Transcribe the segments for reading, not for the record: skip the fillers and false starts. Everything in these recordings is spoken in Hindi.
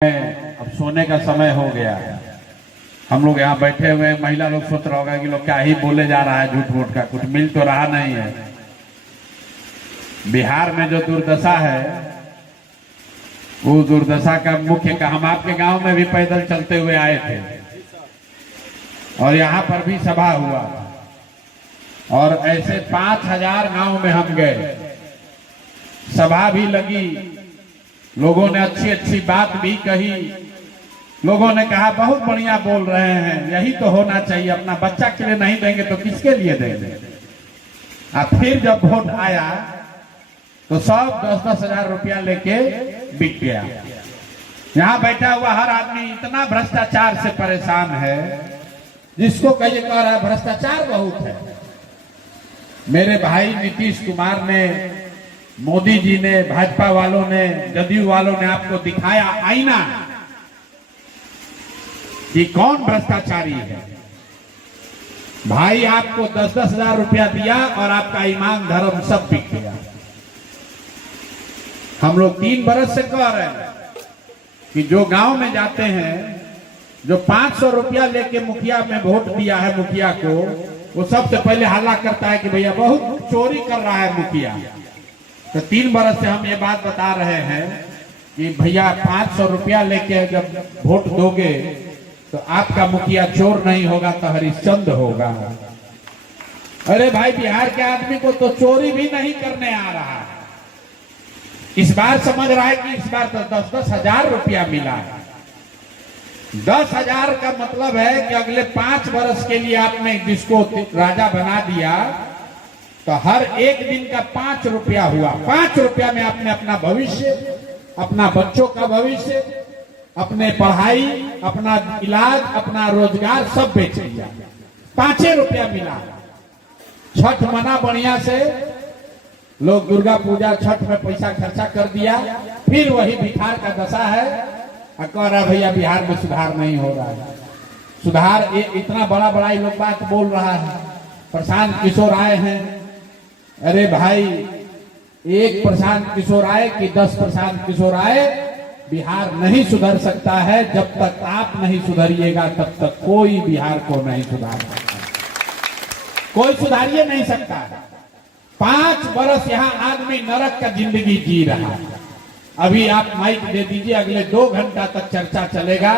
अब सोने का समय हो गया है। हम लोग यहाँ बैठे हुए महिला लोग सोच रहा होगा कि लोग क्या ही बोले जा रहा है, झूठ मूठ का कुछ मिल तो रहा नहीं है। बिहार में जो दुर्दशा है वो दुर्दशा का मुख्य का हम आपके गांव में भी पैदल चलते हुए आए थे और यहाँ पर भी सभा हुआ और ऐसे 5000 गांव में हम गए, सभा भी लगी, लोगों ने अच्छी अच्छी बात भी कही, लोगों ने कहा बहुत बढ़िया बोल रहे हैं, यही तो होना चाहिए, अपना बच्चा के लिए नहीं देंगे तो किसके लिए देंगे। और फिर जब वोट आया तो सब 10-10 हजार रुपया लेके बिक गया। यहाँ बैठा हुआ हर आदमी इतना भ्रष्टाचार से परेशान है, जिसको कहिए कह रहा है भ्रष्टाचार बहुत है। मेरे भाई नीतीश कुमार ने, मोदी जी ने, भाजपा वालों ने, जदयू वालों ने आपको दिखाया आईना कि कौन भ्रष्टाचारी है। भाई आपको 10-10 हजार रुपया दिया और आपका ईमान धर्म सब बिक गया। हम लोग 3 बरस से कह रहे हैं कि जो गांव में जाते हैं, जो 500 रुपया लेके मुखिया में वोट दिया है मुखिया को, वो सबसे पहले हल्ला करता है कि भैया बहुत चोरी कर रहा है मुखिया। तो 3 बरस से हम ये बात बता रहे हैं कि भैया 500 रुपया लेके जब वोट दोगे तो आपका मुखिया चोर नहीं होगा तो हरिश्चंद्र होगा। अरे भाई, बिहार के आदमी को तो चोरी भी नहीं करने आ रहा है। इस बार समझ रहा है कि इस बार तो 10-10 हजार रुपया मिला है। 10 हजार का मतलब है कि अगले 5 वर्ष के लिए आपने जिसको राजा बना दिया तो हर एक दिन का 5 रुपया हुआ। 5 रुपया में आपने अपना भविष्य, अपना बच्चों का भविष्य, अपने पढ़ाई, अपना इलाज, अपना रोजगार सब बेच लिया। 5 रुपया मिला। छठ मना बढ़िया से, लोग दुर्गा पूजा छठ में पैसा खर्चा कर दिया, फिर वही बिहार का दशा है। कह रहा भैया बिहार में सुधार नहीं हो रहा है। सुधार इतना बड़ा बड़ा ये लोग बात बोल रहा है। प्रशांत किशोर आए हैं। अरे भाई, एक प्रशांत किशोर आए कि 10 प्रशांत किशोर आए, बिहार नहीं सुधर सकता है। जब तक आप नहीं सुधरिएगा तब तक कोई बिहार को नहीं सुधार सकता, कोई सुधारिए नहीं सकता। 5 बरस यहाँ आदमी नरक का जिंदगी जी रहा है। अभी आप माइक दे दीजिए, अगले 2 घंटा तक चर्चा चलेगा।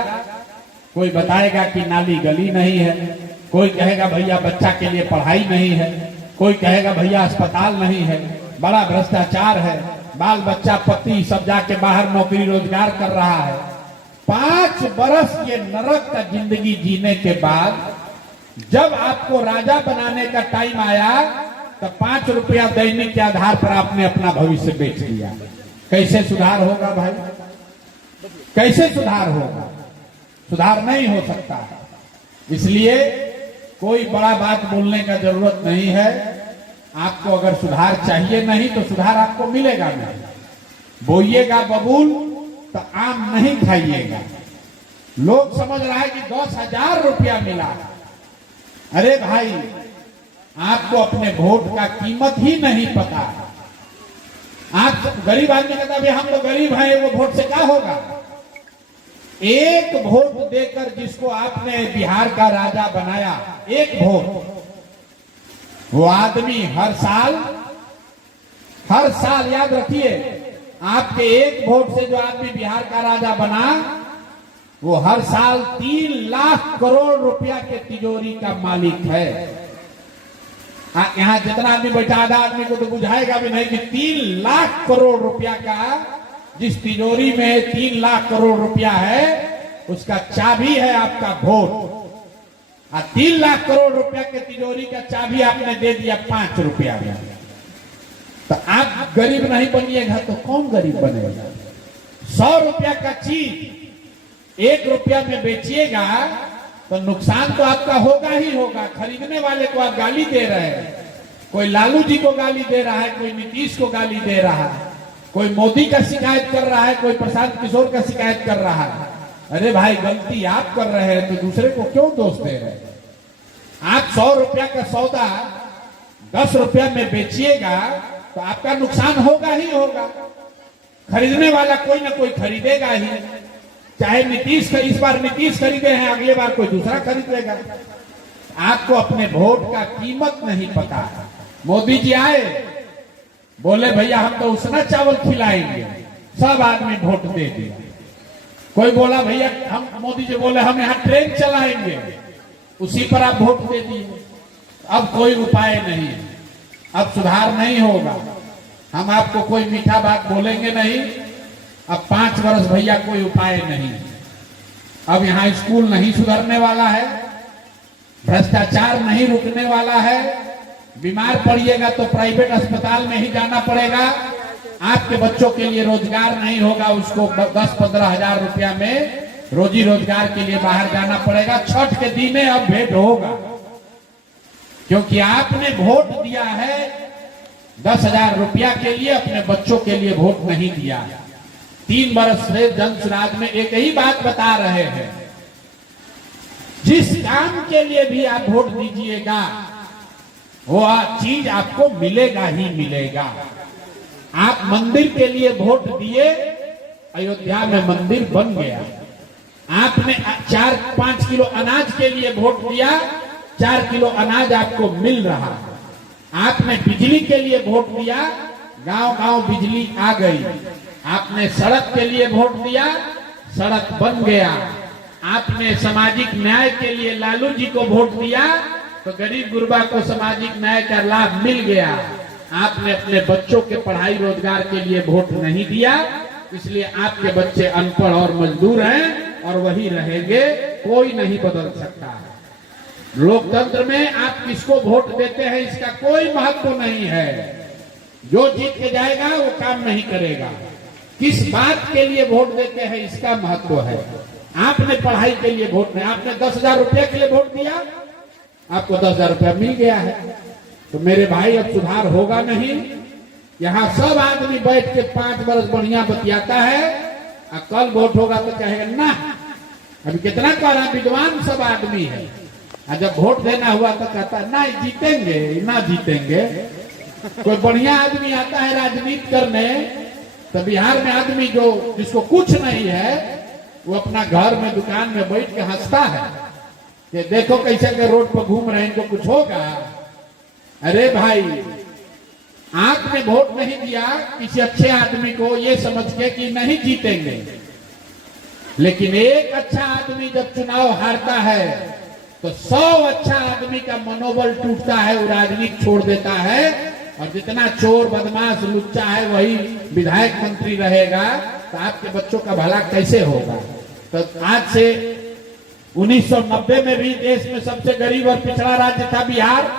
कोई बताएगा कि नाली गली नहीं है, कोई कहेगा भैया बच्चा के लिए पढ़ाई नहीं है, कोई कहेगा भैया अस्पताल नहीं है, बड़ा भ्रष्टाचार है, बाल बच्चा पति सब जाके बाहर नौकरी रोजगार कर रहा है। 5 बरस ये नरक का जिंदगी जीने के बाद जब आपको राजा बनाने का टाइम आया तो 5 रुपया दैनिक के आधार पर आपने अपना भविष्य बेच लिया। कैसे सुधार होगा भाई? कैसे सुधार होगा? सुधार नहीं हो सकता। इसलिए कोई बड़ा बात बोलने का जरूरत नहीं है। आपको अगर सुधार चाहिए नहीं तो सुधार आपको मिलेगा नहीं। बोइएगा बबूल तो आम नहीं खाइएगा। लोग समझ रहा है कि 10 हजार रुपया मिला। अरे भाई, आपको अपने वोट का कीमत ही नहीं पता। आप गरीब आदमी कहता है हम तो गरीब हैं, वो वोट से क्या होगा? एक वोट देकर जिसको आपने बिहार का राजा बनाया, एक वोट, वो आदमी हर साल याद रखिए, आपके एक वोट से जो आदमी बिहार का राजा बना, वो हर साल 3 लाख करोड़ रुपया के तिजोरी का मालिक है। यहाँ जितना आदमी बैठा, आधा आदमी को तो बुझाएगा भी नहीं कि 3 लाख करोड़ रुपया का जिस तिजोरी में 3 लाख करोड़ रुपया है, उसका चाबी है आपका वोट। 3 लाख करोड़ रुपया के तिजोरी का चाबी आपने दे दिया 5 रुपया में। तो आप गरीब नहीं बनिएगा तो कौन गरीब बनेगा? 100 रुपया का चीज 1 रुपया में बेचिएगा तो नुकसान तो आपका होगा ही होगा। खरीदने वाले को आप गाली दे रहे हैं। कोई लालू जी को गाली दे रहा है, कोई नीतीश को गाली दे रहा है, कोई मोदी का शिकायत कर रहा है, कोई प्रशांत किशोर का शिकायत कर रहा है। अरे भाई, गलती आप कर रहे हैं तो दूसरे को क्यों दोष दे रहे हैं? आप 100 रुपया का सौदा 10 रुपया में बेचिएगा तो आपका नुकसान होगा ही होगा। खरीदने वाला कोई ना कोई खरीदेगा ही। चाहे नीतीश, इस बार नीतीश खरीदे हैं, अगले बार कोई दूसरा खरीद लेगा। आपको अपने वोट का कीमत नहीं पता है। मोदी जी आए, बोले भैया हम तो उसना चावल खिलाएंगे, सब आदमी वोट दे दिया। कोई बोला भैया हम, मोदी जी बोले हम यहाँ ट्रेन चलाएंगे, उसी पर आप वोट दे दिए। अब कोई उपाय नहीं, अब सुधार नहीं होगा। हम आपको कोई मीठा बात बोलेंगे नहीं। अब 5 वर्ष भैया कोई उपाय नहीं। अब यहाँ स्कूल नहीं सुधरने वाला है, भ्रष्टाचार नहीं रुकने वाला है। बीमार पड़िएगा तो प्राइवेट अस्पताल में ही जाना पड़ेगा। आपके बच्चों के लिए रोजगार नहीं होगा, उसको 10-15 हजार रुपया में रोजी रोजगार के लिए बाहर जाना पड़ेगा। छठ के दिन अब भेंट होगा, क्योंकि आपने वोट दिया है 10,000 रुपया के लिए, अपने बच्चों के लिए वोट नहीं दिया। 3 वर्ष से जनसुराज में एक ही बात बता रहे हैं, जिस काम के लिए भी आप वोट दीजिएगा वो चीज आपको मिलेगा ही मिलेगा। आप मंदिर के लिए वोट दिए, अयोध्या में मंदिर बन गया। आपने 4-5 किलो अनाज के लिए वोट दिया, 4 किलो अनाज आपको मिल रहा। आपने बिजली के लिए वोट दिया, गांव-गांव बिजली आ गई। आपने सड़क के लिए वोट दिया, सड़क बन गया। आपने सामाजिक न्याय के लिए लालू जी को वोट दिया तो गरीब गुरबा को सामाजिक न्याय का लाभ मिल गया। आपने अपने बच्चों के पढ़ाई रोजगार के लिए वोट नहीं दिया, इसलिए आपके बच्चे अनपढ़ और मजदूर हैं और वही रहेंगे, कोई नहीं बदल सकता। लोकतंत्र में आप किसको वोट देते हैं इसका कोई महत्व नहीं है। जो जीत के जाएगा वो काम नहीं करेगा। किस बात के लिए वोट देते हैं इसका महत्व है। आपने पढ़ाई के लिए वोट नहीं, आपने 10,000 रुपया के लिए वोट दिया, आपको 10,000 रुपया मिल गया है। तो मेरे भाई अब सुधार होगा नहीं। यहाँ सब आदमी बैठ के 5 वर्ष बढ़िया बतियाता है, और कल वोट होगा तो कहेगा ना। अभी कितना कह रहा विद्वान सब आदमी है, और जब वोट देना हुआ तो कहता है ना जीतेंगे ना जीतेंगे। कोई बढ़िया आदमी आता है राजनीति करने, तो बिहार में आदमी जो जिसको कुछ नहीं है वो अपना घर में दुकान में बैठ के हंसता है कि देखो कैसे के रोड पर घूम रहे हैं, इनको कुछ होगा। अरे भाई, आपने वोट नहीं दिया किसी अच्छे आदमी को ये समझ के कि नहीं जीतेंगे, लेकिन एक अच्छा आदमी जब चुनाव हारता है तो 100 अच्छा आदमी का मनोबल टूटता है, वो राजनीति छोड़ देता है। और जितना चोर बदमाश लुच्चा है वही विधायक मंत्री रहेगा, तो आपके बच्चों का भला कैसे होगा। तो आज से 1990 में भी देश में सबसे गरीब और पिछड़ा राज्य था बिहार।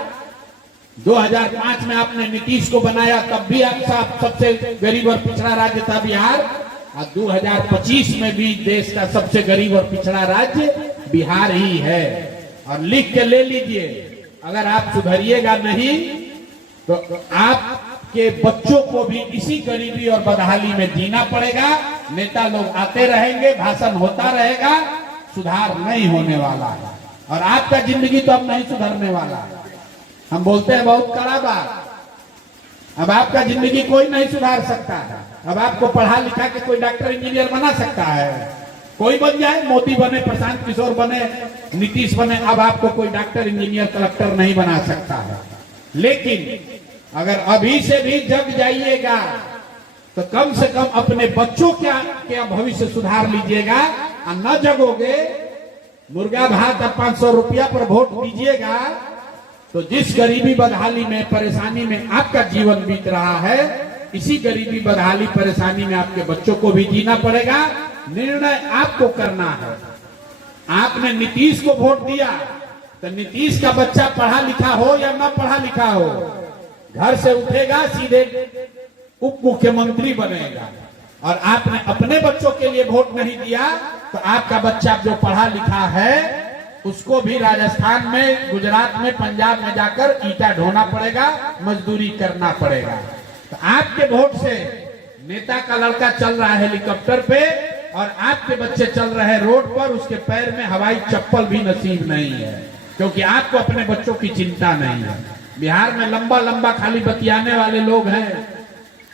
2005 में आपने नीतीश को बनाया, तब भी आप सबसे गरीब और पिछड़ा राज्य था बिहार। और 2025 में भी देश का सबसे गरीब और पिछड़ा राज्य बिहार ही है। और लिख के ले लीजिए, अगर आप सुधरिएगा नहीं तो आपके बच्चों को भी इसी गरीबी और बदहाली में जीना पड़ेगा। नेता लोग आते रहेंगे, भाषण होता रहेगा, सुधार नहीं होने वाला है। और आपका जिंदगी तो अब नहीं सुधरने वाला है। हम बोलते हैं बहुत कड़ा बात, अब आपका जिंदगी कोई नहीं सुधार सकता है। अब आपको पढ़ा लिखा के कोई डॉक्टर इंजीनियर बना सकता है, कोई बन जाए, मोदी बने, प्रशांत किशोर बने, नीतीश बने, अब आपको कोई डॉक्टर इंजीनियर कलेक्टर नहीं बना सकता है। लेकिन अगर अभी से भी जग जाइएगा तो कम से कम अपने बच्चों क्या भविष्य सुधार लीजिएगा। और न जगोगे, मुर्गा भात और 500 रुपया पर वोट दीजिएगा, तो जिस गरीबी बदहाली में परेशानी में आपका जीवन बीत रहा है, इसी गरीबी बदहाली परेशानी में आपके बच्चों को भी जीना पड़ेगा। निर्णय आपको करना है। आपने नीतीश को वोट दिया तो नीतीश का बच्चा पढ़ा लिखा हो या न पढ़ा लिखा हो, घर से उठेगा सीधे उप मुख्यमंत्री बनेगा। और आपने अपने बच्चों के लिए वोट नहीं दिया तो आपका बच्चा जो पढ़ा लिखा है उसको भी राजस्थान में, गुजरात में, पंजाब में जाकर ईंटा ढोना पड़ेगा, मजदूरी करना पड़ेगा। तो आपके वोट से नेता का लड़का चल रहा है हेलीकॉप्टर पे और आपके बच्चे चल रहे हैं रोड पर, उसके पैर में हवाई चप्पल भी नसीब नहीं है, क्योंकि आपको अपने बच्चों की चिंता नहीं है। बिहार में लंबा लंबा खाली बतियाने वाले लोग हैं,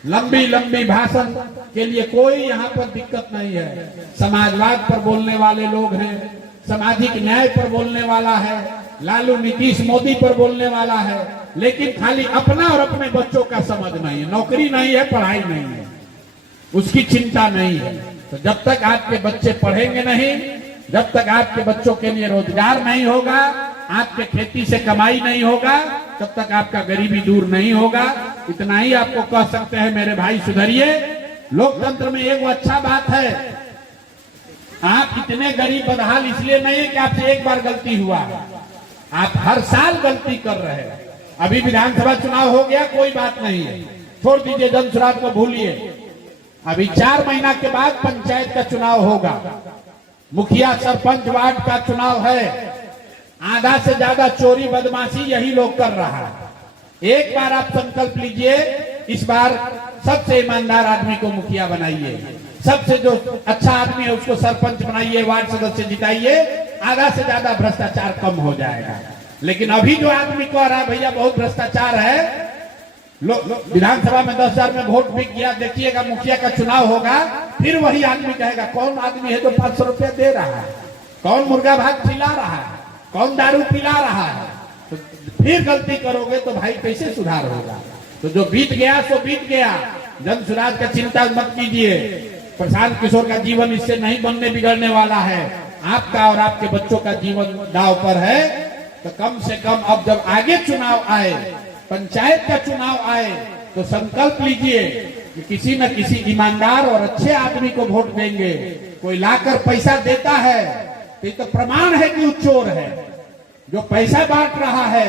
लंबी लंबी भाषण के लिए कोई यहाँ पर दिक्कत नहीं है। समाजवाद पर बोलने वाले लोग हैं, सामाजिक न्याय पर बोलने वाला है, लालू नीतीश मोदी पर बोलने वाला है, लेकिन खाली अपना और अपने बच्चों का समझ नहीं है। नौकरी नहीं है, पढ़ाई नहीं है, उसकी चिंता नहीं है। तो जब तक आपके बच्चे पढ़ेंगे नहीं, जब तक आपके बच्चों के लिए रोजगार नहीं होगा, आपके खेती से कमाई नहीं होगा, तब तक आपका गरीबी दूर नहीं होगा। इतना ही आपको कह सकते हैं मेरे भाई, सुधरिए। लोकतंत्र में एक अच्छा बात है, आप इतने गरीब बदहाल इसलिए नहीं है कि आपसे एक बार गलती हुआ, आप हर साल गलती कर रहे हैं। अभी विधानसभा चुनाव हो गया, कोई बात नहीं है, छोड़ दीजिए, जन सुराज को भूलिए। अभी 4 महीना के बाद पंचायत का चुनाव होगा, मुखिया सरपंच वार्ड का चुनाव है। आधा से ज्यादा चोरी बदमाशी यही लोग कर रहा है। एक बार आप संकल्प लीजिए, इस बार सबसे ईमानदार आदमी को मुखिया बनाइए, सबसे जो अच्छा आदमी है उसको सरपंच बनाइए, वार्ड सदस्य जिताइए, आधा से ज्यादा भ्रष्टाचार कम हो जाएगा। लेकिन अभी जो आदमी कह रहा है भैया बहुत भ्रष्टाचार है, विधानसभा में 10,000 में वोट बिक गया, देखिएगा मुखिया का चुनाव होगा, फिर वही आदमी कहेगा कौन आदमी है जो 500 रुपया दे रहा है, कौन मुर्गा भात खिला रहा है, कौन दारू पिला रहा है। तो फिर गलती करोगे तो भाई कैसे सुधार होगा। तो जो बीत गया सो बीत गया, जन सुराज का चिंता मत कीजिए। प्रशांत किशोर का जीवन इससे नहीं बनने बिगड़ने वाला है, आपका और आपके बच्चों का जीवन दांव पर है। तो कम से कम अब जब आगे चुनाव आए, पंचायत का चुनाव आए, तो संकल्प लीजिए कि किसी न किसी ईमानदार और अच्छे आदमी को वोट देंगे। कोई लाकर पैसा देता है तो ये तो प्रमाण है कि वो चोर है, जो पैसा बांट रहा है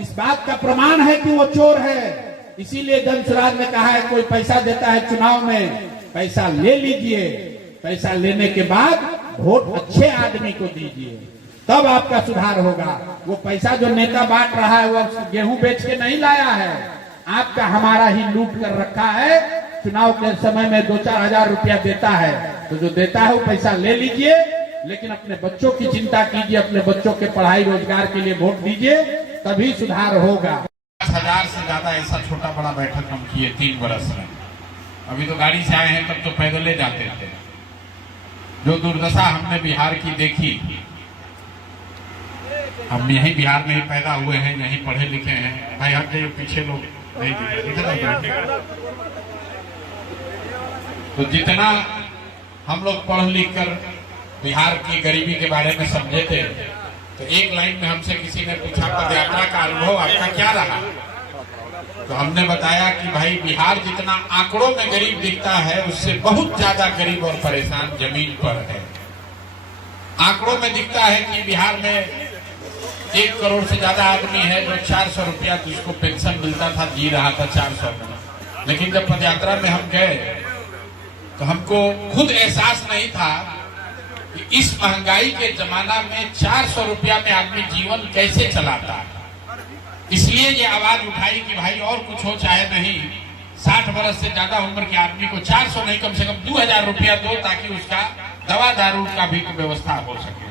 इस बात का प्रमाण है कि वो चोर है। इसीलिए जन सुराज ने कहा है कोई पैसा देता है चुनाव में, पैसा ले लीजिए, पैसा लेने के बाद वोट अच्छे आदमी को दीजिए, तब आपका सुधार होगा। वो पैसा जो नेता बांट रहा है वो गेहूं बेच के नहीं लाया है, आपका हमारा ही लूट कर रखा है। चुनाव के समय में 2-4 हजार रुपया देता है, तो जो देता है वो पैसा ले लीजिए, लेकिन अपने बच्चों की चिंता कीजिए, अपने बच्चों के पढ़ाई रोजगार के लिए वोट दीजिए, तभी सुधार होगा। 10,000 से ज्यादा ऐसा छोटा बड़ा बैठक हम किए 3 बरस में। अभी तो गाड़ी से आए हैं, तब तो पैदल जाते थे। जो दुर्दशा हमने बिहार की देखी, हम यही बिहार में ही पैदा हुए हैं, यही पढ़े लिखे हैं। भाई हट जाइए, पीछे लोग नहीं दिख। तो जितना हम लोग पढ़ लिख कर बिहार की गरीबी के बारे में समझे थे, तो एक लाइन में हमसे किसी ने पूछा पदयात्रा का अनुभव आपका क्या रहा, तो हमने बताया कि भाई बिहार जितना आंकड़ों में गरीब दिखता है, उससे बहुत ज्यादा गरीब और परेशान जमीन पर है। आंकड़ों में दिखता है कि बिहार में 1 करोड़ से ज्यादा आदमी है जो 400 रुपया जिसको पेंशन मिलता था, जी रहा था 400 में। लेकिन जब पदयात्रा में हम गए तो हमको खुद एहसास नहीं था कि इस महंगाई के जमाना में 400 रुपया में आदमी जीवन कैसे चलाता है। इसलिए ये आवाज उठाई कि भाई और कुछ हो चाहे नहीं, 60 बरस से ज्यादा उम्र के आदमी को 400 नहीं, कम से कम 2,000 रुपया दो, ताकि उसका दवा दारू का भी व्यवस्था हो सके।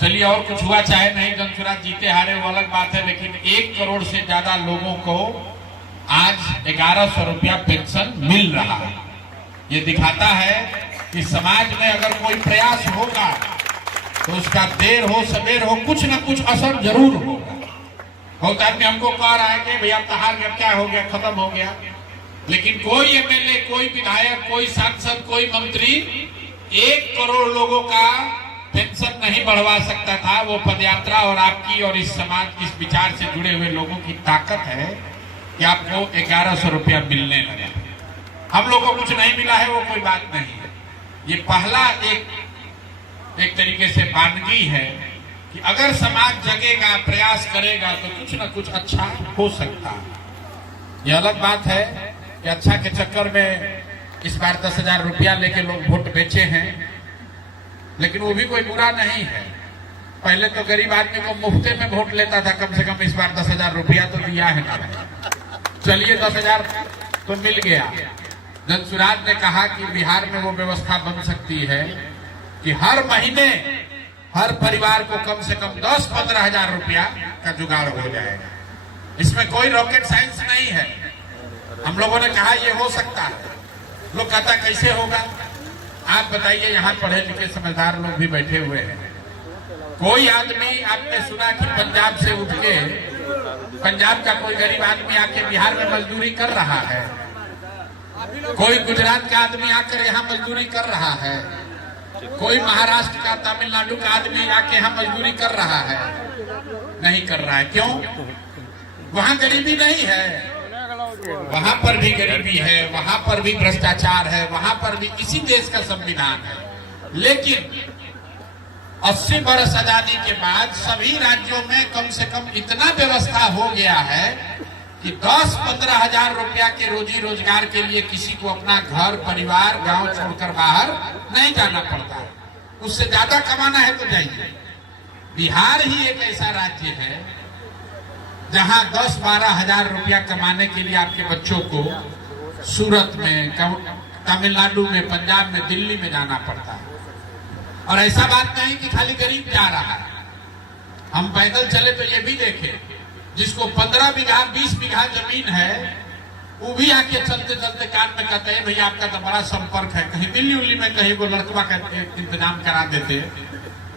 चलिए, और कुछ हुआ चाहे नहीं, जन सुराज जीते हारे वो अलग बात है, लेकिन 1 करोड़ से ज्यादा लोगों को आज 1100 रुपया पेंशन मिल रहा है। ये दिखाता है कि समाज में अगर कोई प्रयास होगा तो उसका देर हो सबेर हो कुछ न कुछ असर जरूर होगा। बहुत आदमी हमको कह रहा है कि भैया हार गया, क्या हो गया, खत्म हो गया। लेकिन कोई एमएलए, कोई विधायक, कोई सांसद, कोई मंत्री 1 करोड़ लोगों का पेंशन नहीं बढ़वा सकता था। वो पदयात्रा और आपकी और इस समाज, इस विचार से जुड़े हुए लोगों की ताकत है कि आपको 1100 रुपया मिलने लगा। हम लोगों को कुछ नहीं मिला है वो कोई बात नहीं है, ये पहला एक तरीके से वानगी है कि अगर समाज जगेगा, प्रयास करेगा तो कुछ न कुछ अच्छा हो सकता है। ये अलग बात है कि अच्छा के चक्कर में इस बार 10,000 रुपया लेके लोग वोट बेचे हैं, लेकिन वो भी कोई बुरा नहीं है। पहले तो गरीब आदमी को मुफ्ते में वोट लेता था, कम से कम इस बार 10,000 रुपया तो दिया है ना। चलिए 10,000 तो मिल गया। जन सुराज ने कहा कि बिहार में वो व्यवस्था बन सकती है कि हर महीने हर परिवार को कम से कम 10-15 हजार रुपया का जुगाड़ हो जाएगा। इसमें कोई रॉकेट साइंस नहीं है। हम लोगों ने कहा ये हो सकता है, लोग कहता कैसे होगा। आप बताइए, यहाँ पढ़े लिखे समझदार लोग भी बैठे हुए हैं। कोई आदमी आपने सुना कि पंजाब से उठ के, पंजाब का कोई गरीब आदमी आके बिहार में मजदूरी कर रहा है? कोई गुजरात का आदमी आकर यहाँ मजदूरी कर रहा है? कोई महाराष्ट्र का, तमिलनाडु का आदमी आके यहाँ मजदूरी कर रहा है? नहीं कर रहा है। क्यों? वहां गरीबी नहीं है, वहां पर भी गरीबी है, वहां पर भी भ्रष्टाचार है, वहां पर भी इसी देश का संविधान है। लेकिन 80 वर्ष आजादी के बाद सभी राज्यों में कम से कम इतना व्यवस्था हो गया है कि 10-15 हजार रुपया के रोजी रोजगार के लिए किसी को अपना घर परिवार गांव छोड़कर बाहर नहीं जाना पड़ता है। उससे ज्यादा कमाना है तो जाइए। बिहार ही एक ऐसा राज्य है जहां 10-12 हजार रुपया कमाने के लिए आपके बच्चों को सूरत में, तमिलनाडु में, पंजाब में, दिल्ली में जाना पड़ता है। और ऐसा बात नहीं कि खाली गरीब जा रहा है। हम पैदल चले तो ये भी देखे, जिसको 15 बीघा 20 बीघा जमीन है, वो भी आके चलते चलते कान में कहते हैं भैया आपका तो बड़ा संपर्क है, कहीं दिल्ली उल्ली में कहीं को लड़कवा का इंतजाम करा देते।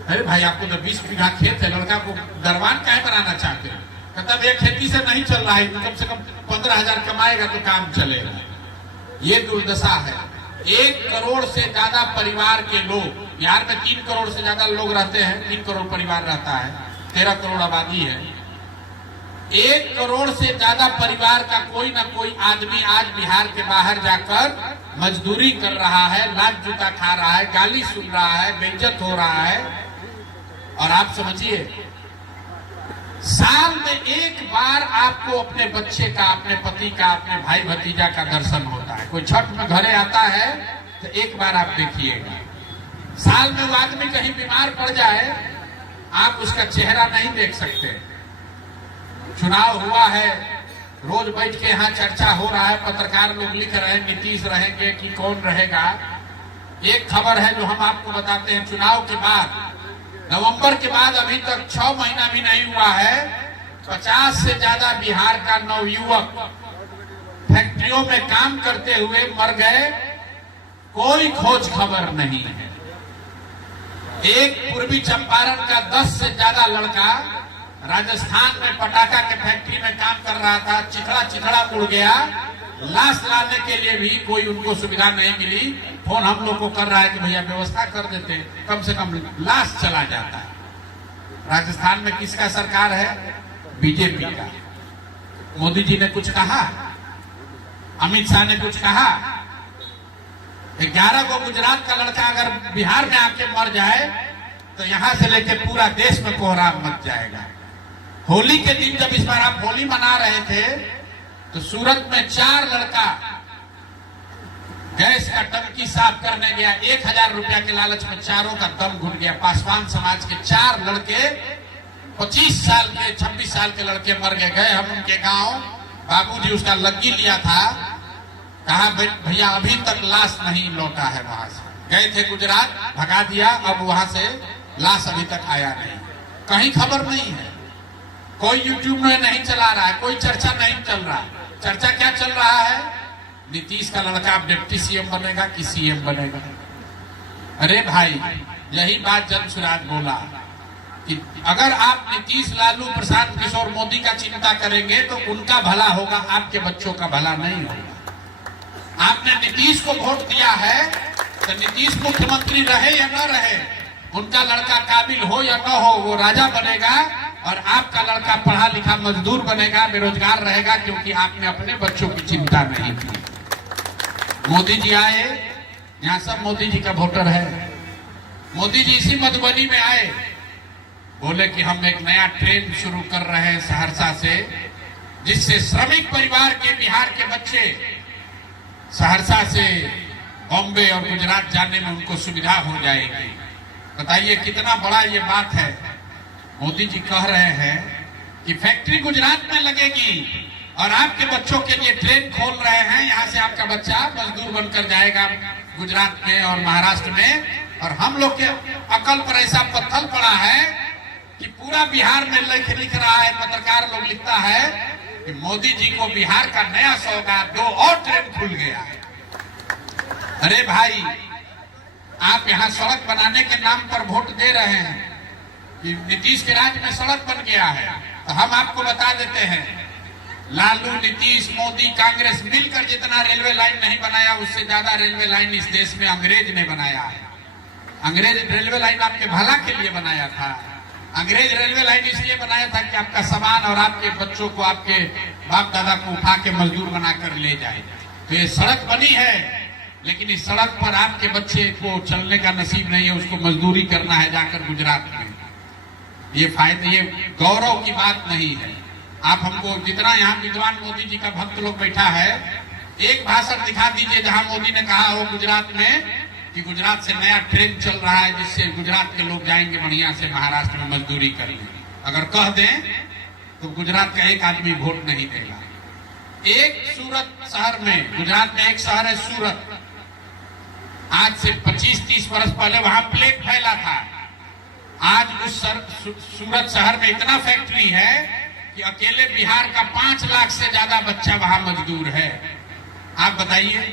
अरे भाई आपको तो 20 बीघा खेत है, लड़का को दरबान काहे बनाना चाहते हैं? कहता भैया खेती से नहीं चल रहा है, कम से कम 15 हजार कमाएगा तो काम चलेगा। ये दुर्दशा है। 1 करोड़ से ज्यादा परिवार के लोग, बिहार में 3 करोड़ से ज्यादा लोग रहते हैं, 3 करोड़ परिवार रहता है, 13 करोड़ आबादी है। 1 करोड़ से ज्यादा परिवार का कोई ना कोई आदमी आज बिहार के बाहर जाकर मजदूरी कर रहा है, लात जूता खा रहा है, गाली सुन रहा है, बेइज्जत हो रहा है। और आप समझिए, साल में 1 बार आपको अपने बच्चे का, अपने पति का, अपने भाई भतीजा का दर्शन होता है। कोई छठ में घरे आता है तो 1 बार आप देखिएगा। साल में वो आदमी कहीं बीमार पड़ जाए, आप उसका चेहरा नहीं देख सकते। चुनाव हुआ है, रोज बैठ के यहाँ चर्चा हो रहा है, पत्रकार लोग लिख रहे हैं नीतीश रहेंगे कि कौन रहेगा। एक खबर है जो हम आपको बताते हैं, चुनाव के बाद, नवंबर के बाद अभी तक 6 महीना भी नहीं हुआ है, 50 से ज्यादा बिहार का नवयुवक फैक्ट्रियों में काम करते हुए मर गए। कोई खोज खबर नहीं है। एक पूर्वी चंपारण का 10 से ज्यादा लड़का राजस्थान में पटाखा के फैक्ट्री में काम कर रहा था, चिथड़ा उड़ गया। लाश लाने के लिए भी कोई उनको सुविधा नहीं मिली। फोन हम लोग को कर रहा है कि भैया व्यवस्था कर देते, कम से कम लाश चला जाता है। राजस्थान में किसका सरकार है? बीजेपी का। मोदी जी ने कुछ कहा? अमित शाह ने कुछ कहा? 11 को गुजरात का लड़का अगर बिहार में आके मर जाए तो यहां से लेके पूरा देश में कोहराम मच जाएगा। होली के दिन जब इस बार आप होली मना रहे थे तो सूरत में 4 लड़का गैस का टंकी साफ करने गया, 1000 रुपया के लालच में चारों का दम घुट गया। पासवान समाज के 4 लड़के, 25 साल के 26 साल के लड़के मर गए। हम उनके गांव, बाबूजी उसका लग्गी लिया था, कहा भैया अभी तक लाश नहीं लौटा है। वहां से गए थे गुजरात, भगा दिया, अब वहां से लाश अभी तक आया नहीं। कहीं खबर नहीं है, कोई यूट्यूब में नहीं चला रहा है, कोई चर्चा नहीं चल रहा है। चर्चा क्या चल रहा है? नीतीश का लड़का अब डिप्टी सीएम बनेगा कि सीएम बनेगा। अरे भाई, यही बात जनसुराज बोला कि अगर आप नीतीश, लालू प्रसाद, किशोर, मोदी का चिंता करेंगे तो उनका भला होगा, आपके बच्चों का भला नहीं होगा। आपने नीतीश को वोट दिया है तो नीतीश मुख्यमंत्री रहे या न रहे, उनका लड़का काबिल हो या न हो, वो राजा बनेगा और आपका लड़का पढ़ा लिखा मजदूर बनेगा, बेरोजगार रहेगा, क्योंकि आपने अपने बच्चों की चिंता नहीं की। मोदी जी आए, यहाँ सब मोदी जी का वोटर है। मोदी जी इसी मधुबनी में आए, बोले कि हम एक नया ट्रेन शुरू कर रहे हैं सहरसा से, जिससे श्रमिक परिवार के बिहार के बच्चे सहरसा से बॉम्बे और गुजरात जाने में उनको सुविधा हो जाएगी। बताइए कितना बड़ा ये बात है। मोदी जी कह रहे हैं कि फैक्ट्री गुजरात में लगेगी और आपके बच्चों के लिए ट्रेन खोल रहे हैं, यहाँ से आपका बच्चा मजदूर बनकर जाएगा गुजरात में और महाराष्ट्र में। और हम लोग के अकल पर ऐसा पत्थर पड़ा है कि पूरा बिहार में लिख रहा है, पत्रकार लोग लिखता है कि मोदी जी को बिहार का नया सौगात, 2 और ट्रेन खुल गया है। अरे भाई, आप यहाँ सड़क बनाने के नाम पर वोट दे रहे हैं कि नीतीश के राज में सड़क बन गया है, तो हम आपको बता देते हैं, लालू, नीतीश, मोदी, कांग्रेस मिलकर जितना रेलवे लाइन नहीं बनाया, उससे ज्यादा रेलवे लाइन इस देश में अंग्रेज ने बनाया है। अंग्रेज रेलवे लाइन आपके भला के लिए बनाया था। अंग्रेज रेलवे लाइन इसलिए बनाया था कि आपका सामान और आपके बच्चों को, आपके बाप दादा को उठा के मजदूर बनाकर ले जाए। तो ये सड़क बनी है, लेकिन इस सड़क पर आपके बच्चे को चलने का नसीब नहीं है, उसको मजदूरी करना है जाकर गुजरात में। ये फायदा, ये गौरव की बात नहीं है। आप हमको, जितना यहाँ विद्वान मोदी जी का भक्त लोग बैठा है, एक भाषण दिखा दीजिए जहां मोदी ने कहा हो गुजरात में कि गुजरात से नया ट्रेन चल रहा है जिससे गुजरात के लोग जाएंगे बढ़िया से महाराष्ट्र में मजदूरी करेंगे। अगर कह दें तो गुजरात का एक आदमी वोट नहीं देगा। एक सूरत शहर में, गुजरात में एक शहर है सूरत, आज से 25-30 वर्ष पहले वहां प्लेग फैला था। आज उस सूरत शहर में इतना फैक्ट्री है कि अकेले बिहार का 5 लाख से ज्यादा बच्चा वहां मजदूर है। आप बताइए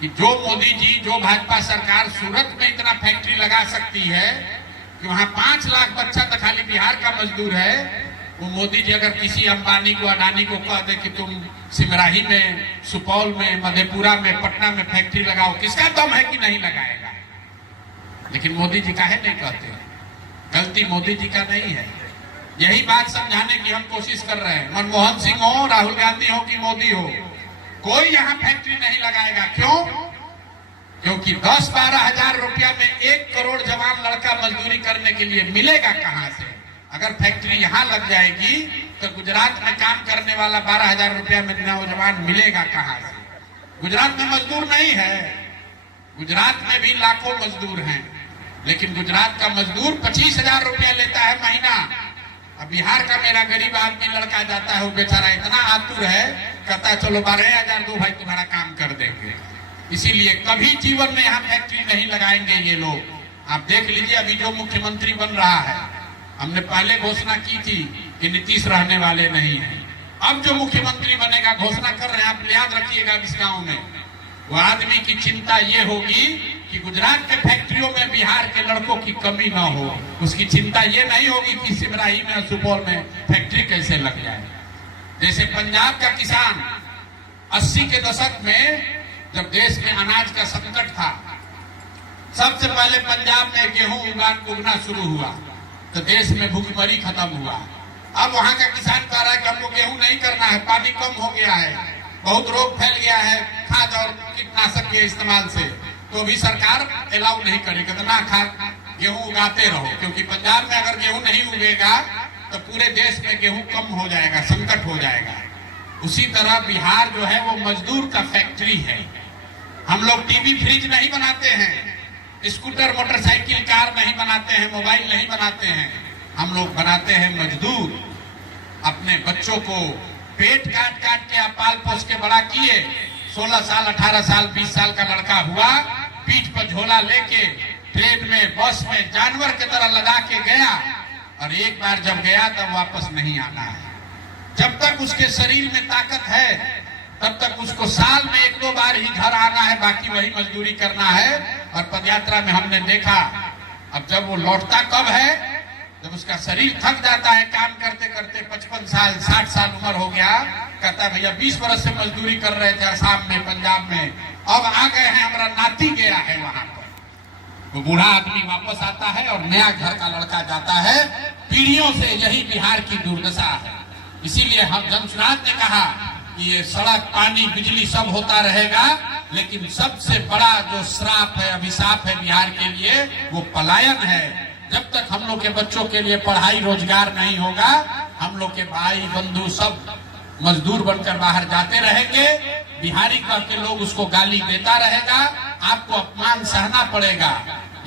कि जो मोदी जी, जो भाजपा सरकार सूरत में इतना फैक्ट्री लगा सकती है कि वहां 5 लाख बच्चा तो खाली बिहार का मजदूर है, वो मोदी जी अगर किसी अंबानी को, अडानी को कह दे कि तुम सिमराही में, सुपौल में, मधेपुरा में, पटना में फैक्ट्री लगाओ, किसका दम है कि नहीं लगाएगा? लेकिन मोदी जी काहे नहीं कहते? गलती मोदी जी का नहीं है। यही बात समझाने की हम कोशिश कर रहे हैं। मनमोहन सिंह हो, राहुल गांधी हो कि मोदी हो, कोई यहाँ फैक्ट्री नहीं लगाएगा। क्यों? क्योंकि 10-12 हजार रुपया में 1 करोड़ जवान लड़का मजदूरी करने के लिए मिलेगा कहां से? अगर फैक्ट्री यहाँ लग जाएगी तो गुजरात में काम करने वाला 12 हजार रुपया में नौजवान मिलेगा कहां से? गुजरात में मजदूर नहीं है। गुजरात में भी लाखों मजदूर हैं, लेकिन गुजरात का मजदूर 25 हजार रुपया लेता है महीना। अब बिहार का मेरा गरीब आदमी लड़का जाता है, वो बेचारा इतना आतुर है, कहता है चलो 12,000 दो भाई, तुम्हारा काम कर देंगे। इसीलिए कभी जीवन में यहाँ फैक्ट्री नहीं लगाएंगे ये लोग। आप देख लीजिए, अभी जो मुख्यमंत्री बन रहा है, हमने पहले घोषणा की थी कि नीतीश रहने वाले नहीं है। अब जो मुख्यमंत्री बनेगा, घोषणा कर रहे हैं, आप याद रखिएगा, इस गांव में वो आदमी की चिंता ये होगी कि गुजरात के फैक्ट्रियों में बिहार के लड़कों की कमी ना हो। उसकी चिंता ये नहीं होगी कि सिमराही में और सुपौल में फैक्ट्री कैसे लग जाए। जैसे पंजाब का किसान 80 के दशक में, जब देश में अनाज का संकट था, सबसे पहले पंजाब में गेहूं उगना शुरू हुआ तो देश में भूखमरी खत्म हुआ। अब वहां का किसान कह रहा है कि हमको गेहूं नहीं करना है, पानी कम हो गया है, बहुत रोग फैल गया है खाद और कीटनाशक के इस्तेमाल से, तो भी सरकार अलाउ नहीं करेगी। कितना खाद गेहूं उगाते रहो, क्योंकि पंजाब में अगर गेहूं नहीं उगेगा तो पूरे देश में गेहूं कम हो जाएगा, संकट हो जाएगा। उसी तरह बिहार जो है वो मजदूर का फैक्ट्री है। हम लोग टीवी फ्रिज नहीं बनाते हैं, स्कूटर मोटरसाइकिल कार नहीं बनाते हैं, मोबाइल नहीं बनाते हैं, हम लोग बनाते हैं मजदूर। अपने बच्चों को पेट काट काट के आप पाल पोस के बड़ा किए, 16 साल 18 साल 20 साल का लड़का हुआ, पीठ पर झोला लेके ट्रेन में, बस में जानवर की तरह लगा के गया, और एक बार जब गया तब वापस नहीं आना है। जब तक उसके शरीर में ताकत है तब तक उसको साल में 1-2 बार ही घर आना है, बाकी वही मजदूरी करना है। और पदयात्रा में हमने देखा, अब जब वो लौटता कब है, जब उसका शरीर थक जाता है काम करते करते, 55 साल 60 साल उम्र हो गया, कहता है भैया 20 वर्ष से मजदूरी कर रहे थे असम में, पंजाब में, अब आ गए हैं, हमारा नाती गया है वहां पर। वो बूढ़ा आदमी वापस आता है और नया घर का लड़का जाता है। पीढ़ियों से यही बिहार की दुर्दशा है। इसीलिए हम जनसुराज ने कहा कि ये सड़क, पानी, बिजली सब होता रहेगा, लेकिन सबसे बड़ा जो श्राप है, अभिशाप है बिहार के लिए, वो पलायन है। जब तक हम लोग के बच्चों के लिए पढ़ाई रोजगार नहीं होगा, हम लोग के भाई बंधु सब मजदूर बनकर बाहर जाते रहेंगे। बिहारी कह के लोग उसको गाली देता रहेगा, आपको अपमान सहना पड़ेगा।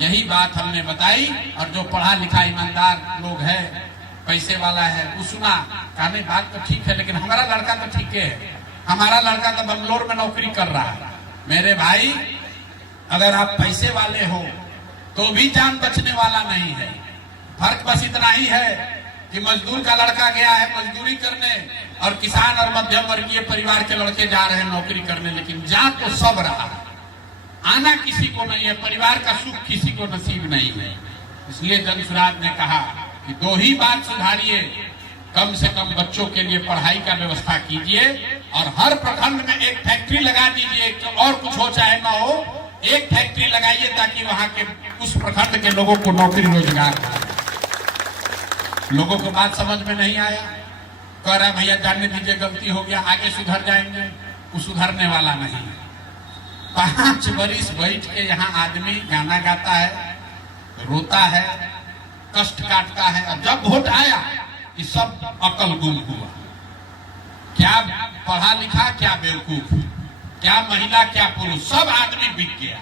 यही बात हमने बताई। और जो पढ़ा लिखा ईमानदार लोग है, पैसे वाला है, वो सुना, कहने बात तो ठीक है, लेकिन हमारा लड़का तो ठीक है, हमारा लड़का तो बंगलोर में नौकरी कर रहा है। मेरे भाई, अगर आप पैसे वाले हो तो भी जान बचने वाला नहीं है। फर्क बस इतना ही है कि मजदूर का लड़का गया है मजदूरी करने और किसान और मध्यम वर्गीय परिवार के लड़के जा रहे हैं नौकरी करने, लेकिन जा तो सब रहा, आना किसी को नहीं है, परिवार का सुख किसी को नसीब नहीं है। इसलिए जन सुराज ने कहा कि दो ही बात सुधारिए, कम से कम बच्चों के लिए पढ़ाई का व्यवस्था कीजिए और हर प्रखंड में एक फैक्ट्री लगा दीजिए, और कुछ हो चाहे ना हो, एक फैक्ट्री लगाइए ताकि वहां के उस प्रखंड के लोगों को नौकरी रोजगार मिले। लोगों को बात समझ में नहीं आया, कह रहा भैया जानने दीजिए गलती हो गया, आगे सुधर जाएंगे। वो सुधरने वाला नहीं। 5 बरिस बैठ के यहाँ आदमी गाना गाता है, रोता है, कष्ट काटता है, और जब वोट आया ये सब अकल गुम हुआ। क्या पढ़ा लिखा, क्या बेवकूफ, क्या महिला, क्या पुरुष, सब आदमी बिक गया।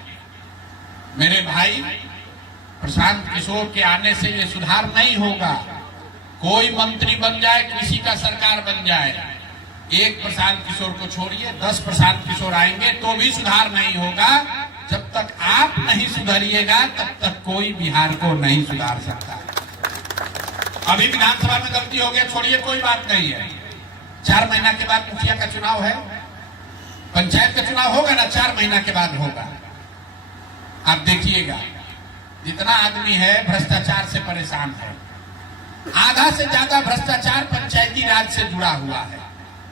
मेरे भाई, प्रशांत किशोर के आने से ये सुधार नहीं होगा। कोई मंत्री बन जाए, किसी का सरकार बन जाए, एक प्रशांत किशोर को छोड़िए 10 प्रशांत किशोर आएंगे तो भी सुधार नहीं होगा। जब तक आप नहीं सुधरिएगा तब तक कोई बिहार को नहीं सुधार सकता। अभी विधानसभा में गलती हो गया, छोड़िए, कोई बात नहीं है। 4 महीना के बाद मुखिया का चुनाव है, पंचायत का चुनाव होगा ना, 4 महीना के बाद होगा। आप देखिएगा, जितना आदमी है भ्रष्टाचार से परेशान है, आधा से ज्यादा भ्रष्टाचार पंचायती राज से जुड़ा हुआ है।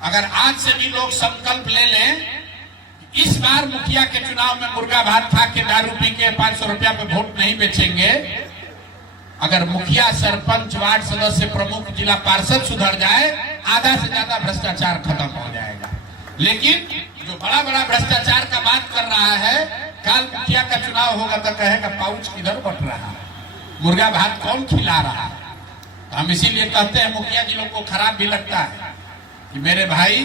अगर आज से भी लोग संकल्प ले लें, इस बार मुखिया के चुनाव में मुर्गा भात खा के, दारू पी के 500 रुपया पे वोट नहीं बेचेंगे। अगर मुखिया, सरपंच, वार्ड सदस्य, प्रमुख, जिला पार्षद सुधर जाए, आधा से ज्यादा भ्रष्टाचार खत्म हो जाएगा। लेकिन जो बड़ा बड़ा भ्रष्टाचार का बात कर रहा है, कल मुखिया का चुनाव होगा तो कहेगा पाउच किधर बट रहा है, मुर्गा भात कौन खिला रहा है। हम इसीलिए कहते हैं, मुखिया जी लोग को खराब भी लगता है कि मेरे भाई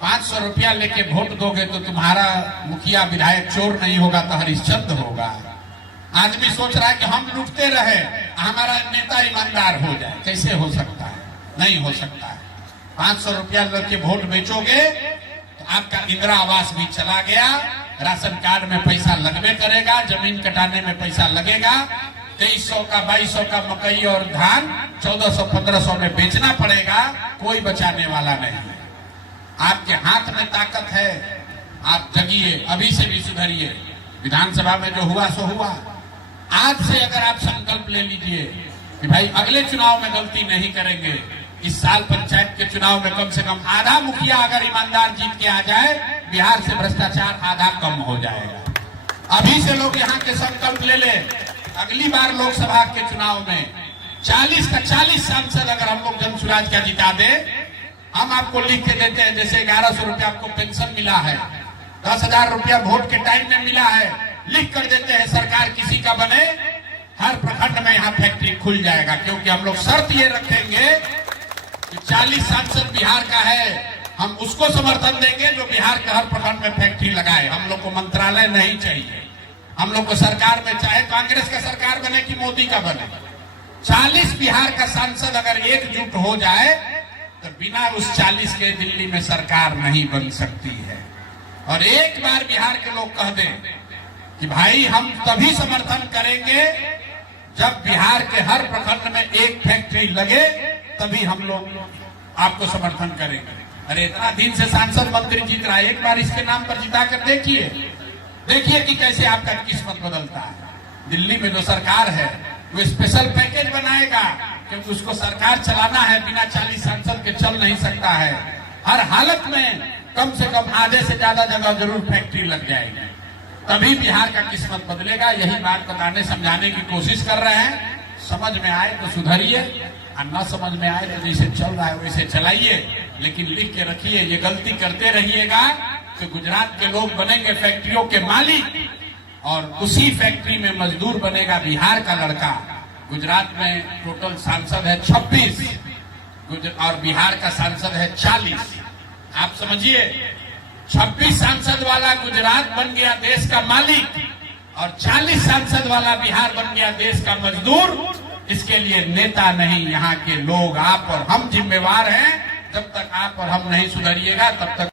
500 रुपया लेके वोट दोगे तो तुम्हारा मुखिया विधायक चोर नहीं होगा तो हरिश्चंद्र होगा। आदमी सोच रहा है कि हम लूटते रहे, हमारा नेता ईमानदार हो जाए। कैसे हो सकता है? नहीं हो सकता है। 500 रुपया लेके वोट बेचोगे तो आपका इंदिरा आवास भी चला गया, राशन कार्ड में पैसा लगबे करेगा, जमीन कटाने में पैसा लगेगा, 2300 का 2200 का मकई और धान 1400-1500 में बेचना पड़ेगा। कोई बचाने वाला नहीं है। आपके हाथ में ताकत है, आप जगिए, अभी से भी सुधरिए। विधानसभा में जो हुआ सो हुआ। आज से अगर आप संकल्प ले लीजिए कि भाई अगले चुनाव में गलती नहीं करेंगे, इस साल पंचायत के चुनाव में कम से कम आधा मुखिया अगर ईमानदार जीत के आ जाए, बिहार से भ्रष्टाचार आधा कम हो जाएगा। अभी से लोग यहाँ के संकल्प ले ले, अगली बार लोकसभा के चुनाव में 40 का 40 सांसद अगर हम लोग जन सुराज का जिता दे, हम आपको लिख के देते हैं, जैसे 1100 रुपया आपको पेंशन मिला है, 10,000 रुपया वोट के टाइम में मिला है, लिख कर देते हैं सरकार किसी का बने, हर प्रखंड में यहाँ फैक्ट्री खुल जाएगा। क्योंकि हम लोग शर्त ये रखेंगे कि 40 सांसद बिहार का है, हम उसको समर्थन देंगे जो बिहार के हर प्रखंड में फैक्ट्री लगाए। हम लोग को मंत्रालय नहीं चाहिए। हम लोग को सरकार में चाहे कांग्रेस का सरकार बने कि मोदी का बने, 40 बिहार का सांसद अगर एकजुट हो जाए तो बिना उस 40 के दिल्ली में सरकार नहीं बन सकती है। और एक बार बिहार के लोग कह दें कि भाई हम तभी समर्थन करेंगे जब बिहार के हर प्रखंड में एक फैक्ट्री लगे, तभी हम लोग आपको समर्थन करेंगे। अरे इतना दिन से सांसद मंत्री जीत रहा है, एक बार इसके नाम पर जिता कर देखिए कि कैसे आपका किस्मत बदलता है। दिल्ली में जो सरकार है वो स्पेशल पैकेज बनाएगा, क्योंकि उसको सरकार चलाना है, बिना 40 सांसद के चल नहीं सकता है। हर हालत में कम से कम आधे से ज्यादा जगह जरूर फैक्ट्री लग जाएगी, तभी बिहार का किस्मत बदलेगा। यही बात बताने समझाने की कोशिश कर रहे हैं। समझ में आए तो सुधरिए, और न समझ में आए तो जैसे चल रहा है वैसे चलाइए, लेकिन लिख के रखिए, ये गलती करते रहिएगा तो गुजरात के लोग बनेंगे फैक्ट्रियों के मालिक, और उसी फैक्ट्री में मजदूर बनेगा बिहार का लड़का। गुजरात में टोटल सांसद है 26 और बिहार का सांसद है 40। आप समझिए, 26 सांसद वाला गुजरात बन गया देश का मालिक, और 40 सांसद वाला बिहार बन गया देश का मजदूर। इसके लिए नेता नहीं, यहाँ के लोग, आप और हम जिम्मेवार हैं। जब तक आप और हम नहीं सुधरिएगा तब तक